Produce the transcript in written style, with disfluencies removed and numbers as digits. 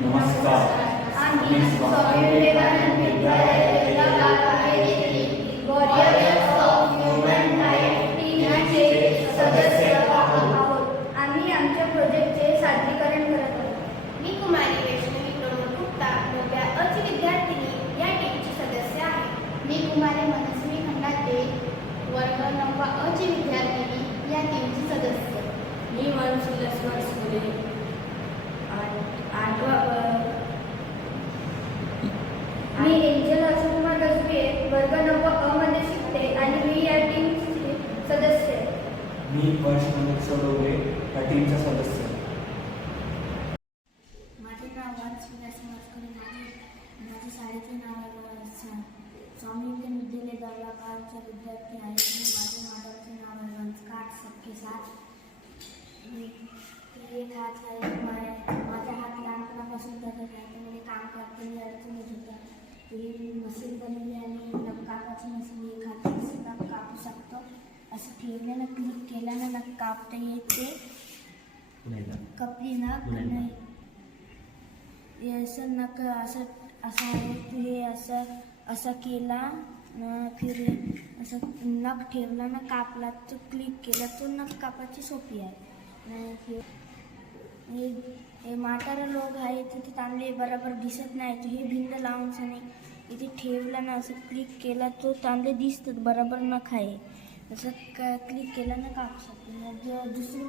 नमस्कार. आम्ही स्वामी विवेकानंद विद्यालयाच्या वॉरियर्स ऑफ ह्युमन राईट टीमचे सदस्य आहोत. आम्ही आमच्या प्रोजेक्टचे सादरीकरण करत आहोत. मी कुमारी वैष्णवी प्रमोद गुप्ता, 9वी अ ची विद्यार्थिनी या टीमची सदस्य आहे. मी कुमारी मनस्वी खंडाते, वर्ग 9वा अ ची विद्यार्थिनी या टीमची सदस्य. मी मनसुख लक्ष्मण सुरे, 8वा मी एंजल अशोकुमार गजबे, वर्ग 9वा अ मध्ये शिकते आणि मी या टीमची सदस्य आहे. मी वर्ष डोंगरे या टीमचा सदस्य. माझे नाव वानसुधा समाजकरी. माझ्या शाळेचे नाव स्वामी विवेकानंद विद्यालय दौलाबादचा विद्यार्थी आहे. माझ्या मॅडमचे नाव आहे वंशकाठ सबके साथ. एक हात आहे माझा हात लहानपणापासून तसंच आहे. तर मला काम करताना अडचण येत होता. ही मशीन बनवली आणि नख कापाची मशीन. एक हात नख कापू शकतो. असं ठेवल्यानं क्लिक केल्यानं नख कापता येते. कपडी नख नाही असं नक असं आहे. हे असं केला फिर असं नख ठेवला ना कापला तो क्लिक केला तो नख कापाची सोपी आहे. हे म्हातारे लोक आहे तिथे तांबे बरोबर दिसत नाही. हे भिंड लावून सनी इथे ठेवला ना असं क्लिक केला तो तांबे दिसतात बरोबर नख आहे. असं क्लिक केला ना कापू शकतो. दुसरी